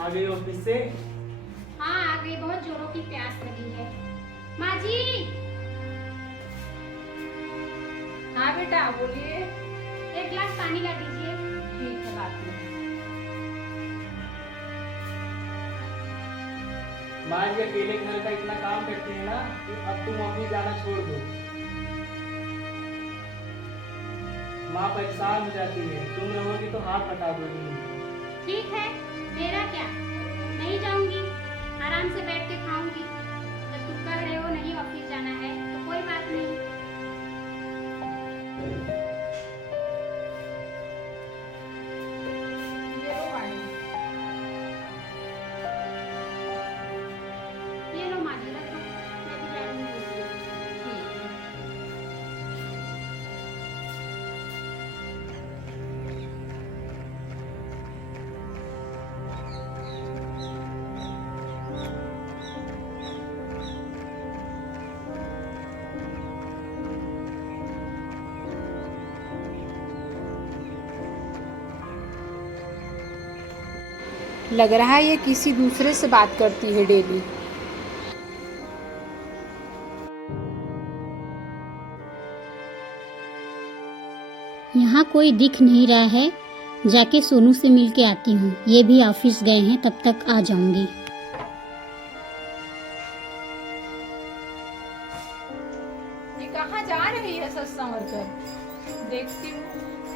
आ गई ऑफिस से? हाँ आ गई, बहुत जोरों की प्यास लगी है। माँ जी। हाँ बेटा बोलिए। एक गिलास पानी ला दीजिए। ठीक है लाती हूँ। माँ जी अकेले घर का इतना काम करती है ना कि अब तुम ऑफिस जाना छोड़ दो। माँ परेशान हो जाती है, तुम रहोगी तो हाथ बटा दोगी। ठीक है, मेरा क्या, नहीं जाऊंगी, आराम से बैठ के खाऊंगी। जब तुम कह रहे हो नहीं ऑफिस जाना है तो कोई बात नहीं। ये लो पानी। ये लो माँ जी, रखो, मैं भी जाऊंगी। ठीक है। लग रहा है ये किसी दूसरे से बात करती है डेली। यहाँ कोई दिख नहीं रहा है, जाके सोनू से मिल के आती हूँ। ये भी ऑफिस गए हैं, तब तक आ जाऊंगी। ये कहाँ जा रही है सच संवर कर? देखती हूँ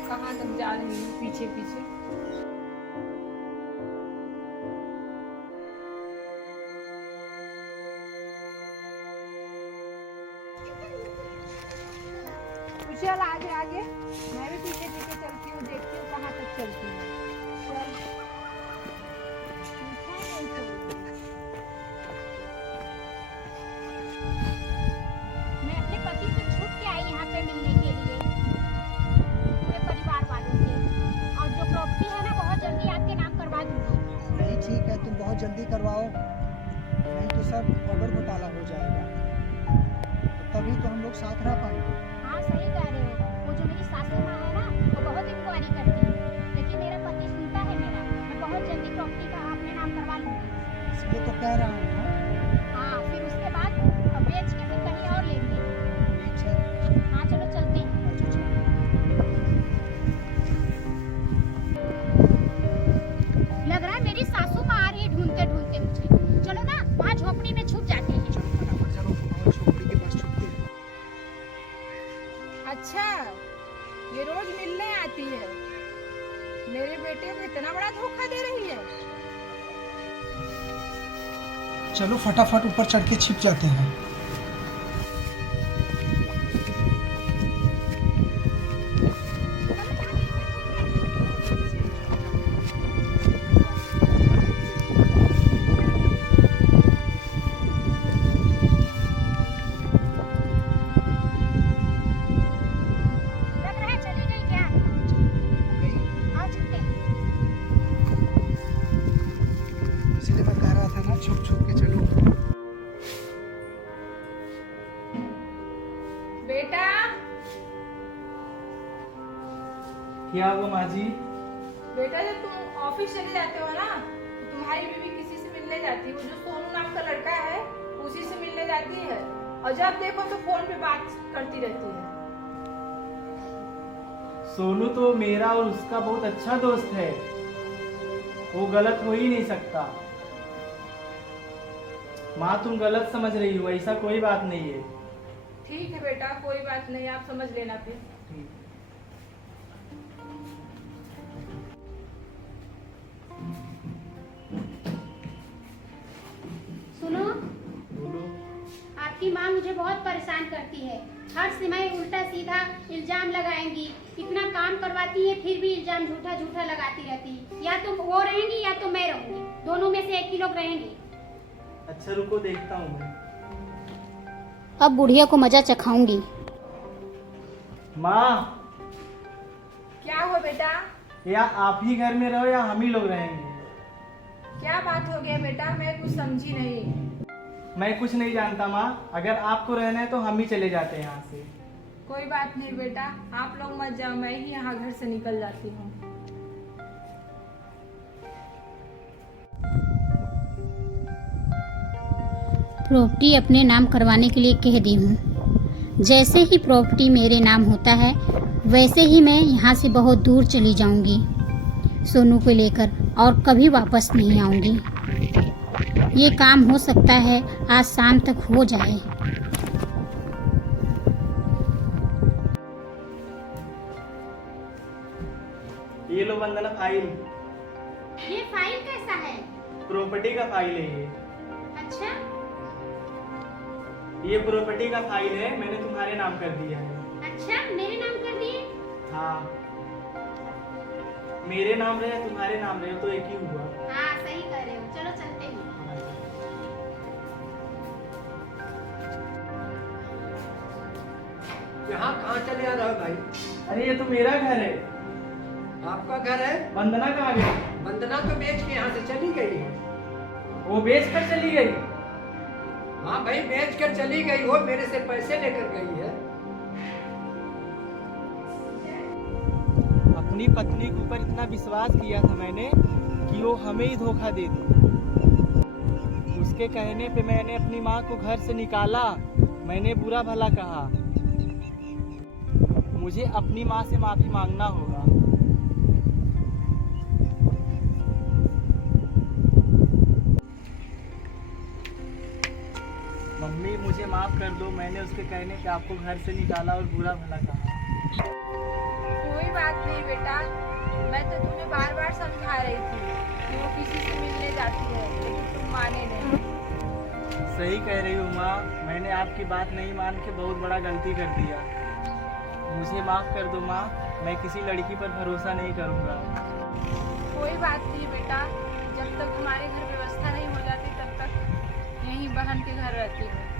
कहाँ तक जा रही है, पीछे पीछे। चल आगे आगे, मैं भी पीछे पीछे चलती हूँ, देखती हूँ कहाँ तक चलती हूँ। चल। पीछे नहीं छोड़ूंगी। मैं अपने पति से छूट के आई यहाँ पे मिलने के लिए, पूरे परिवार वालों से। और जो प्रॉपर्टी है ना, बहुत जल्दी आपके नाम करवा दूंगी। नहीं ठीक है, तुम बहुत जल्दी करवाओ, नहीं तो सब गड़बड़ घोटाला हो जाएगा, तभी तो हम लोग साथ रह पाएंगे। हाँ सही कह रहे हो, वो जो मेरी सासू माँ है ना, वो बहुत इंक्वायरी करती है, लेकिन मेरा पति सुनता है मेरा। मैं बहुत जल्दी प्रॉपर्टी का अपने नाम करवा लूंगी। इसलिए तो कह रहा हूँ ना। हाँ, फिर उसके बाद बेच के फिर कहीं और लेंगे। ठीक है। हाँ चलो चलते हैं। अच्छा, चलो। लग रहा है मेरी सासू माँ आ रही है ढूंढते ढूंढते मुझे। चलो ना, वहाँ झोपड़ी में छुप जाते हैं। चलो फटाफट चलो, और छोकरी के पास छुपते हैं। अच्छा, ये रोज मिलने आती है, मेरे बेटे को इतना बड़ा धोखा दे रही है। चलो फटाफट ऊपर चढ़ के छिप जाते हैं। लग रहा है चली गई क्या? आओ चलते हैं। इसलिए मैं कह रहा था ना, छुप छुप के चलो। बेटा क्या हुआ माँ जी? बेटा जब तुम ऑफिस चले जाते हो ना, तो तुम्हारी बीवी किसी से मिलने जाती है, वो जो सोनू नाम का लड़का है उसी से मिलने जाती है, और जब देखो तो फोन पे बात करती रहती है। सोनू तो मेरा और उसका बहुत अच्छा दोस्त है, वो गलत हो ही नहीं सकता। माँ तुम गलत समझ रही हो, ऐसा कोई बात नहीं है। ठीक है बेटा, कोई बात नहीं, आप समझ लेना फिर। सुनो, बोलो। आपकी माँ मुझे बहुत परेशान करती है। हर समय उल्टा सीधा इल्जाम लगाएंगी। इतना काम करवाती है फिर भी इल्जाम झूठा झूठा लगाती रहती है। या तो वो रहेंगी या तो मैं रहूंगी, दोनों में से एक ही लोग रहेंगे। अच्छा रुको, देखता हूँ मैं। अब बुढ़िया को मजा चखाऊंगी। माँ, क्या हुआ बेटा? या आप ही घर में रहो या हम ही लोग रहेंगे? क्या बात हो गया बेटा, मैं कुछ समझी नहीं। मैं कुछ नहीं जानता माँ, अगर आपको रहना है तो हम ही चले जाते हैं यहाँ से। कोई बात नहीं बेटा, आप लोग मत जाओ, मैं ही यहाँ घर से निकल जाती हूँ। प्रॉपर्टी अपने नाम करवाने के लिए कह दी हूँ। जैसे ही प्रॉपर्टी मेरे नाम होता है वैसे ही मैं यहाँ से बहुत दूर चली जाऊँगी सोनू को लेकर और कभी वापस नहीं आऊँगी। ये काम हो सकता है आज शाम तक हो जाए। ये लो वंदना फाइल। ये फाइल कैसा है? प्रॉपर्टी का फाइल है ये। अच्छा, ये प्रॉपर्टी का फाइल है, मैंने तुम्हारे नाम कर दिया है। अच्छा मेरे नाम कर दिए? हाँ, मेरे नाम रहे तुम्हारे नाम रहे तो एक ही हुआ। हाँ सही कर रहे हो, चलो चलते हैं। यहाँ कहाँ चले आ रहे हो भाई? अरे ये तो मेरा घर है। आपका घर है? वंदना कहाँ गई? वंदना तो बेच के यहाँ से चली गई है। वो बेच कर चली गई। हाँ भाई, बेच कर चली गई, वो मेरे से पैसे लेकर गई है। अपनी पत्नी के ऊपर इतना विश्वास किया था मैंने कि वो हमें ही धोखा दे दी। उसके कहने पे मैंने अपनी माँ को घर से निकाला, मैंने बुरा भला कहा। मुझे अपनी माँ से माफी मांगना होगा। मम्मी मुझे माफ कर दो, मैंने उसके कहने पे आपको घर से निकाला और बुरा भला कहा। कोई बात नहीं बेटा, मैं तो तुम्हें बार बार समझा रही थी कि वो किसी से मिलने जाती है, लेकिन तुम माने नहीं। सही कह रही हूँ माँ, मैंने आपकी बात नहीं मान के बहुत बड़ा गलती कर दिया। मुझे माफ कर दो माँ, मैं किसी लड़की पर भरोसा नहीं करूँगा। कोई बात नहीं बेटा, जब तक तुम्हारे घर व्यवस्था नहीं हो जाती तब तक यहीं बहन के घर रहती हूँ।